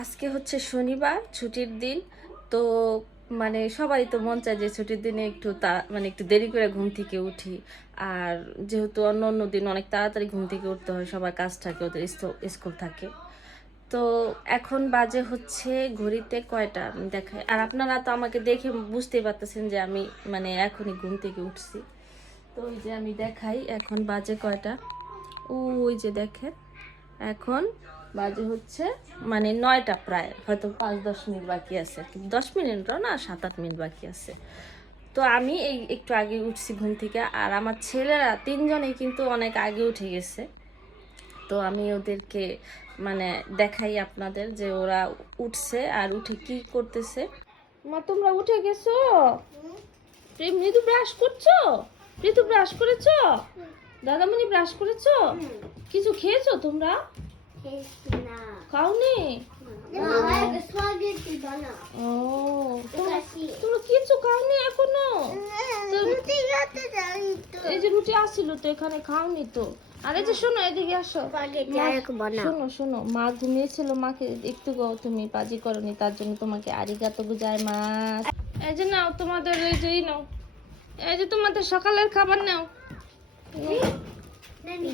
আজকে হচ্ছে শনিবার, ছুটির দিন। তো মানে সবাই তো মন চায় যে ছুটির দিনে একটু তা মানে একটু দেরি করে ঘুম থেকে উঠি। আর যেহেতু অন্য অন্য দিন অনেক তাড়াতাড়ি ঘুম থেকে উঠতে হয়, সবার কাজ থাকে, ওদের স্কু- স্কুল থাকে। তো এখন বাজে হচ্ছে ঘড়িতে কয়টা? দেখাই। আর আপনারা তো আমাকে দেখে বুঝতেই পারতেছেন যে আমি মানে এখনই ঘুম থেকে উঠছি। তো ওই যে আমি দেখাই, এখন বাজে কয়টা? ওই যে দেখেন, এখন বাজে হচ্ছে মানে নয়টা প্রায় হয়তো পাঁচ দশ মিনিট বাকি আছে দশ মিনিটও না সাত আট মিনিট বাকি আছে। তো আমি এই একটু আগে উঠছি ঘুম থেকে আর আমার ছেলেরা তিনজনেই কিন্তু অনেক আগে উঠে গেছে। তো আমি ওদেরকে মানে দেখাই আপনাদের যে ওরা উঠছে আর উঠে কি করতেছে। মা তোমরা উঠে গেছো? মৃদু ব্রাশ করছ? ঋতু ব্রাশ করেছ? দাদামণি ব্রাশ করেছ? কিছু খেয়েছো তোমরা? খাওনি ও তোমরা তোমরা কিছু খাওনি এখনও? এই যে রুটি আসছিল তো এখানে খাওনি তো। আর এই যে শোনো এদিকে আসো। শোনো শোনো মা ঘুমিয়েছিল মাকে একটু গো তুমি পাজি করনি তার জন্য তোমাকে আরিগাত বুঝায় মা। এই যে নাও তোমাদের এই যে নাও। এই যে তোমাদের সকালের খাবার নাও।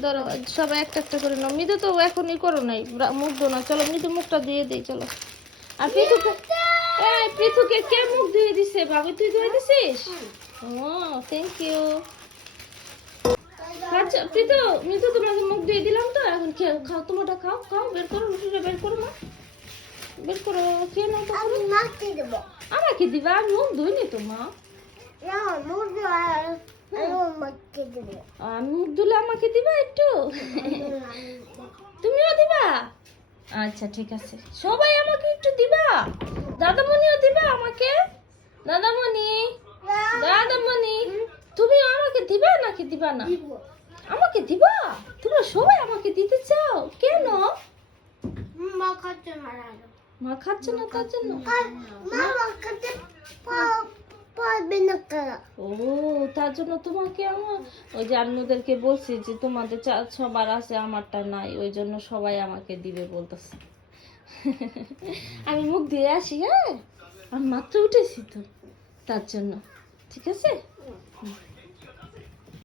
ধরো সবাই একটা একটা করে নাও। মৃদু তো এখনই করো নাই মুখ ধো না। চলো মৃদু মুখটা ধুয়ে দেই চলো। আর পৃথুকে এই পৃথুকে কে মুখ ধুয়ে দিছে? বাবু তুই ধুয়ে দিছিস? ও থ্যাংক ইউ আচ্ছা প্রীতু মৃদু তোমাকে মুখ দিয়ে দিলাম তো। এখন খেয়ে খাও তোমারটা খাও খাও বের করো রুটিটা বের করো মা। বের করো খেয়ে নাও তো আমাকে দিবা? আমি মুখ ধুইনি তো মা। আমি মুখ ধুলে আমাকে দিবা একটু? তুমিও দিবা? আচ্ছা ঠিক আছে। সবাই আমাকে একটু দিবা? দাদামণিও দিবা আমাকে? দাদামণি? দাদামণি? তুমিও আমাকে দিবা নাকি দিবা না? আমাকে দিবা? তোমরা সবাই আমাকে দিতে চাও? কেন? মা খাচ্ছে না তার জন্য? ও তার জন্য তোমাকে আমার, ওই যে আমি ওদেরকে বলছি যে তোমাদের চা- সবার আছে, আমারটা নাই, ওই জন্য সবাই আমাকে দিবে বলতেছে। আমি মুখ দিয়ে আসি হ্যাঁ? আমি মাত্র উঠেছি তো, তার জন্য, ঠিক আছে।